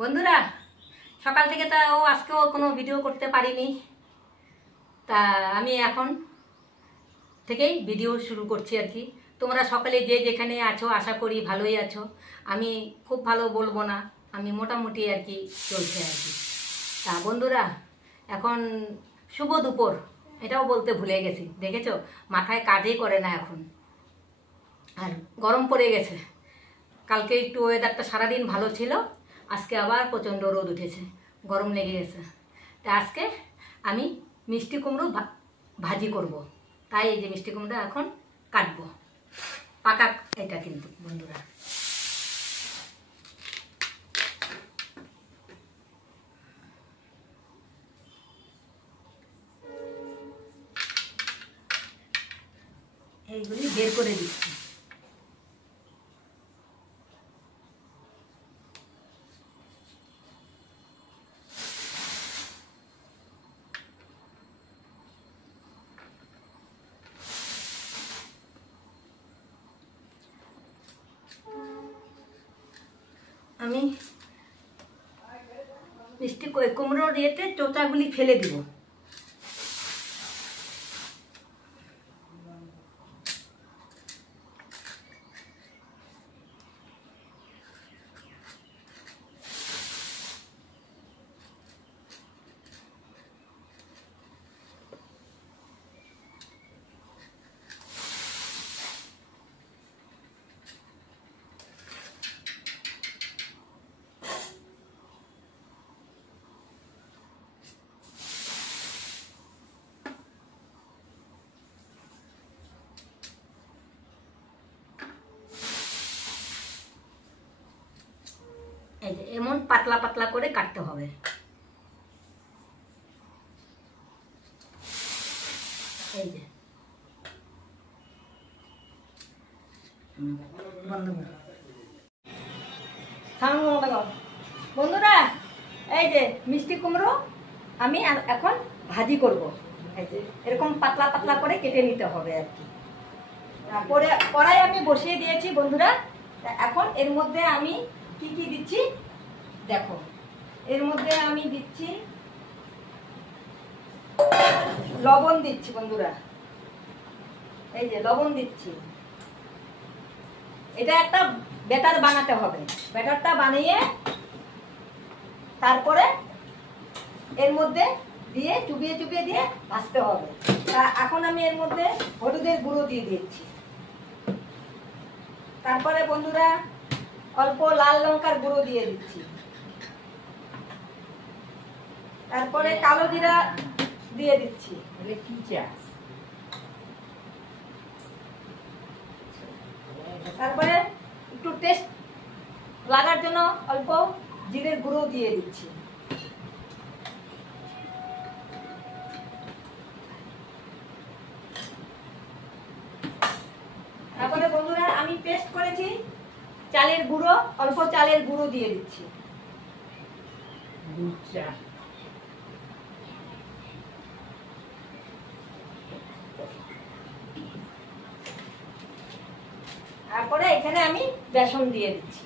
বন্ধুরা, সকাল থেকে তা আজকেও কোনো ভিডিও করতে পারিনি। তা আমি এখন থেকেই ভিডিও শুরু করছি আর কি। তোমরা সকালে যে যেখানে আছো আশা করি ভালোই আছো। আমি খুব ভালো বলবো না, আমি মোটামুটি আর কি চলছে আর কি। তা বন্ধুরা, এখন শুভ দুপুর, এটাও বলতে ভুলে গেছি। দেখেছো, মাথায় কাজই করে না এখন। আর গরম পড়ে গেছে। কালকে একটু ওয়েদারটা সারাদিন ভালো ছিল, আজকে আবার প্রচণ্ড রোদ উঠেছে, গরম লেগে গেছে। তা আজকে আমি মিষ্টি কুমড়ো ভাজি করব। তাই এই যে মিষ্টি কুমড়ো এখন কাটবো, পাকা এটা কিন্তু বন্ধুরা। এইগুলি বের করে দিচ্ছি। আমি মিষ্টি কুমড়োর ইয়েতে চোচাগুলি ফেলে দিব। এই যে এমন পাতলা পাতলা করে কাটতে হবে। এই যে বন্ধুরা, এই যে মিষ্টি কুমড়ো আমি এখন ভাজি করব। এই যে এরকম পাতলা পাতলা করে কেটে নিতে হবে আর কি। তারপরে কড়াই আমি বসিয়ে দিয়েছি বন্ধুরা। এখন এর মধ্যে আমি কি কি দিচ্ছি দেখো। এর মধ্যে আমি দিচ্ছি লবণ দিচ্ছি বন্ধুরা। এই যে লবণ দিচ্ছি। এটা একটা ব্যাটার বানাতে হবে। ব্যাটারটা বানিয়ে তারপরে এর মধ্যে দিয়ে চুবিয়ে চুবিয়ে দিয়ে ভাজতে হবে। এখন আমি এর মধ্যে হলুদের গুঁড়ো দিয়ে দিচ্ছি। তারপরে বন্ধুরা অল্প লাল লঙ্কার গুঁড়ো দিয়ে দিচ্ছি। তারপরে কালো জিরা দিয়ে দিচ্ছি। তারপরে একটু টেস্ট লাগার জন্য অল্প জিরের গুঁড়ো দিয়ে দিচ্ছি। তারপরে বন্ধুরা আমি পেস্ট করেছি চালের গুঁড়ো, অল্প চালের গুঁড়ো দিয়ে দিচ্ছি। তারপরে এখানে আমি বেসন দিয়ে দিচ্ছি।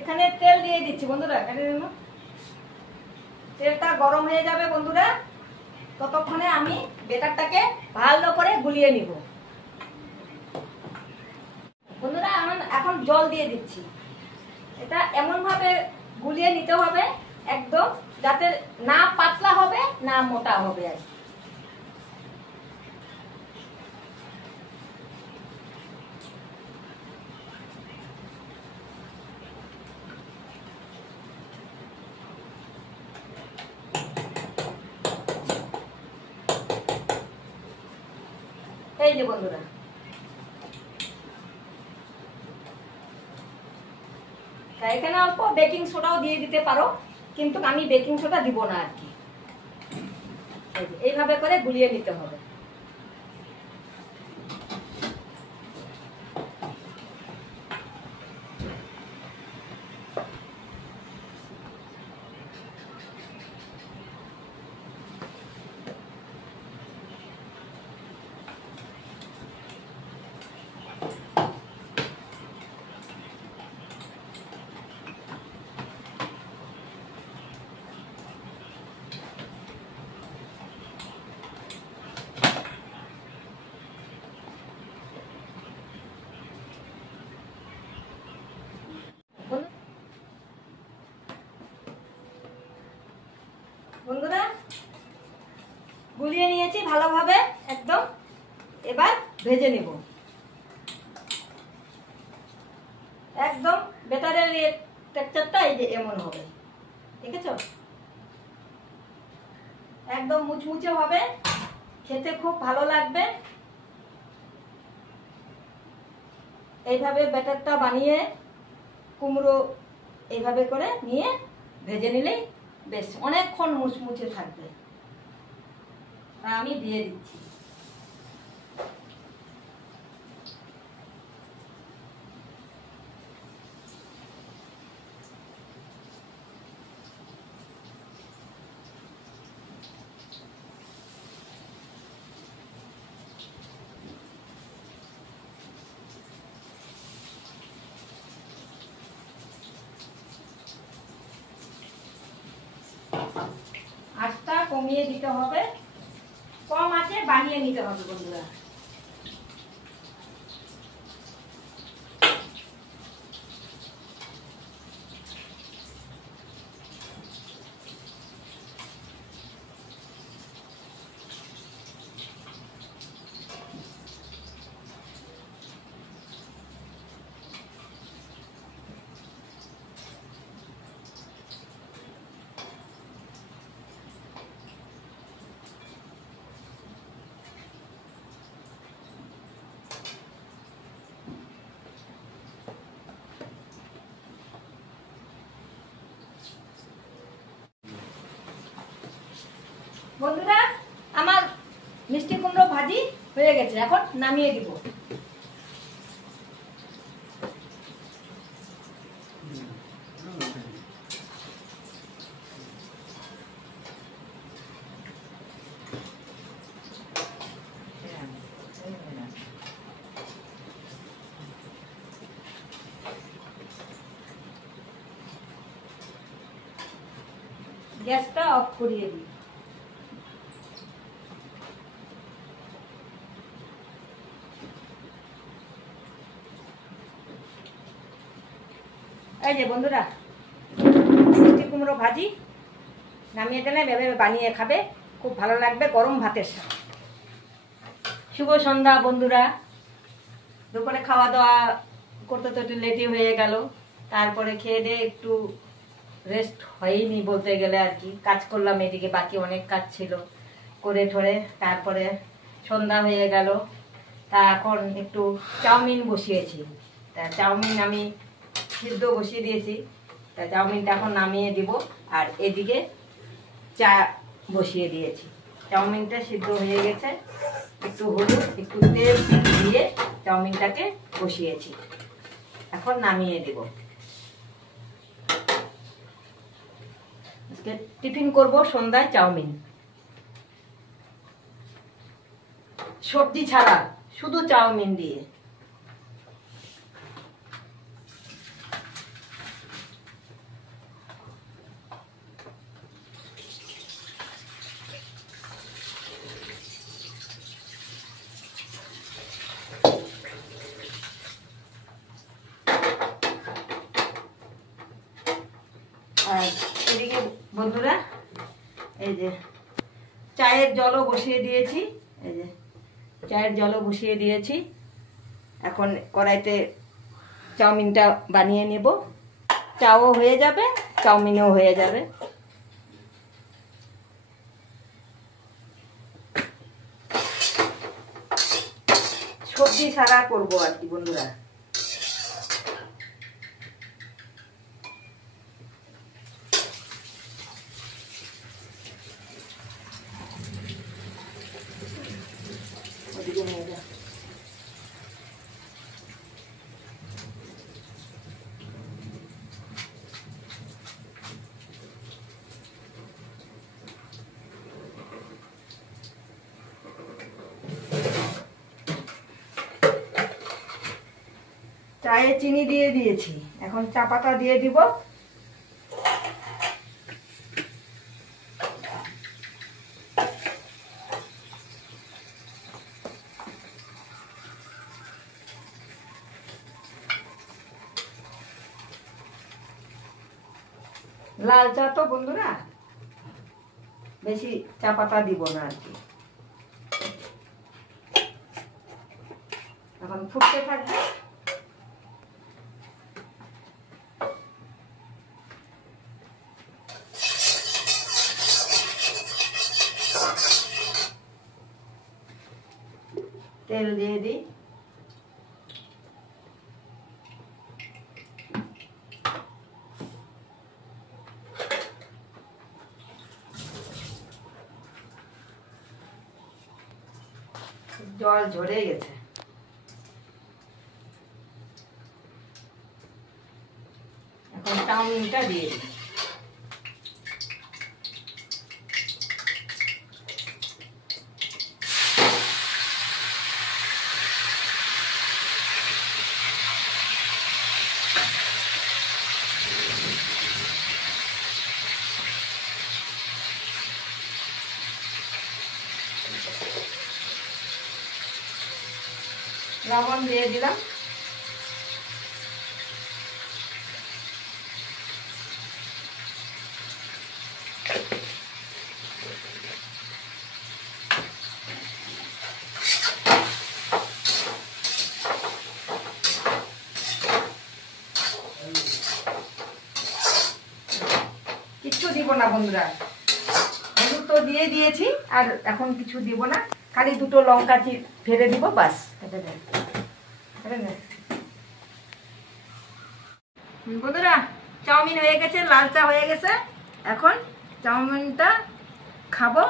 এখানে তেল দিয়ে দিচ্ছি বন্ধুরা। তেলটা গরম হয়ে যাবে বন্ধুরা, ততক্ষণে আমি বেটারটাকে ভালো করে গুলিয়ে নিব বন্ধুরা। এখন জল দিয়ে দিচ্ছি। এটা এমন ভাবে গুলিয়ে নিতে হবে একদম, যাতে না পাতলা হবে না মোটা হবে আর কি। এই যে বন্ধুরা, এখানে অল্প বেকিং সোডাও দিয়ে দিতে পারো, কিন্তু আমি বেকিং সোডা দিব না আর কি। এইভাবে করে গুলিয়ে নিতে হবে। বন্ধুরা গুলিয়ে নিয়েছি ভালোভাবে একদম, এবার ভেজে নেব। একদম বেটারের টেক্সচারটা এই যে এমন হবে, ঠিক আছে? একদম মুচমুচে হবে, খেতে খুব ভালো লাগবে। এইভাবে ব্যাটারটা বানিয়ে কুমড়ো এইভাবে করে নিয়ে ভেজে নিলেই বেশ অনেকক্ষণ মুচমুচে থাকবে। আমি দিয়ে দিচ্ছি। আঁচটা কমিয়ে দিতে হবে, কম আঁচে বানিয়ে নিতে হবে বন্ধুরা। বন্ধুরা আমার মিষ্টি কুমড়ো ভাজি হয়ে গেছে, এখন নামিয়ে দিব। গ্যাসটা অফ করিয়ে দিই। এই যে বন্ধুরা মিষ্টি কুমড়ো ভাজি নামিয়ে দিলে এভাবে বানিয়ে খাবে, খুব ভালো লাগবে গরম ভাতের সাথে। শুভ সন্ধ্যা বন্ধুরা। দুপুরে খাওয়া দাওয়া করতে তো একটু লেটই হয়ে গেল, তারপরে খেয়ে দিয়ে একটু রেস্ট হয়নি বলতে গেলে আর কি। কাজ করলাম, এদিকে বাকি অনেক কাজ ছিল করে ঠরে, তারপরে সন্ধ্যা হয়ে গেল। তা এখন একটু চাউমিন বসিয়েছি। তা চাউমিন আমি সিদ্ধ বসিয়ে দিয়েছি, তা চাউমিনটা এখন নামিয়ে দিব। আর এদিকে চা বসিয়ে দিয়েছি। চাউমিনটা সিদ্ধ হয়ে গেছে, একটু হলুদ একটু তেল দিয়ে চাউমিনটাকে বসিয়েছি, এখন নামিয়ে দেব। আজকে টিফিন করব সন্ধ্যায় চাউমিন, সবজি ছাড়া শুধু চাউমিন দিয়ে। আর এদিকে বন্ধুরা এই যে চায়ের জলও বসিয়ে দিয়েছি, এই যে চায়ের জলও বসিয়ে দিয়েছি। এখন কড়াইতে চাউমিনটা বানিয়ে নেব, চাও হয়ে যাবে চাউমিনও হয়ে যাবে। সবজি ছাড়া করবো আর কি বন্ধুরা। চায়ে চিনি দিয়ে দিয়েছি, এখন চা পাতা দিয়ে দিব। লাল চা তো বন্ধুরা, বেশি চা পাতা দিব না আর কি। এখন ফুটতে থাকবে। তেল দিয়ে দিই। জল ঝরে গেছে। এখন চাউমিনটা দিয়ে দিই। লবণ দিয়ে দিলাম। কিচ্ছু দিব না বন্ধুরা, হলুদ তো দিয়ে দিয়েছি, আর এখন কিছু দিব না, খালি দুটো লঙ্কা ফেলে দিব, বাস। বন্ধুরা চাউমিন হয়ে গেছে, লাল চা হয়ে গেছে। এখন চাউমিনটা খাবো,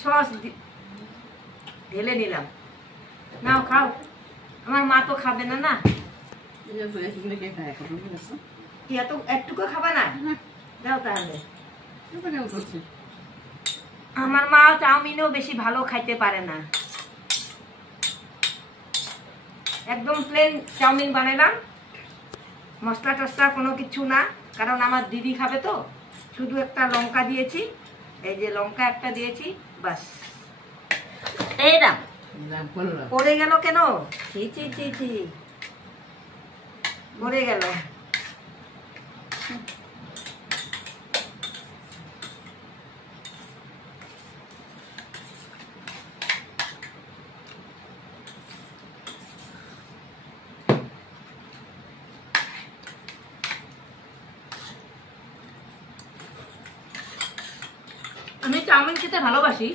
সস ঢেলে নিলাম। নাও খাও, আমার মা তো খাবে না। না কি এত একটুকু খাবে না? দাও তাহলে। আমার মা চাউমিনও বেশি ভালো খাইতে পারে না, একদম প্লেন চাউমিন বানালাম, মশলা টসলা কোনো কিছু না, কারণ আমার দিদি খাবে তো। শুধু একটা লঙ্কা দিয়েছি, এই যে লঙ্কা একটা দিয়েছি, বাস। এই না পড়ে গেল কেন? ছি ছি ছি ছি, পড়ে গেল। আমি চাউমিন খেতে ভালোবাসি।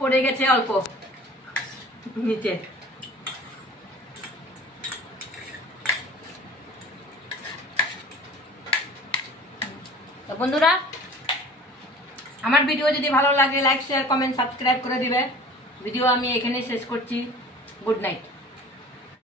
পড়ে গেছে অল্প নিচে। তো বন্ধুরা, আমার ভিডিও যদি ভালো লাগে লাইক শেয়ার কমেন্ট সাবস্ক্রাইব করে দিবে। ভিডিও আমি এখানেই শেষ করছি। Good night.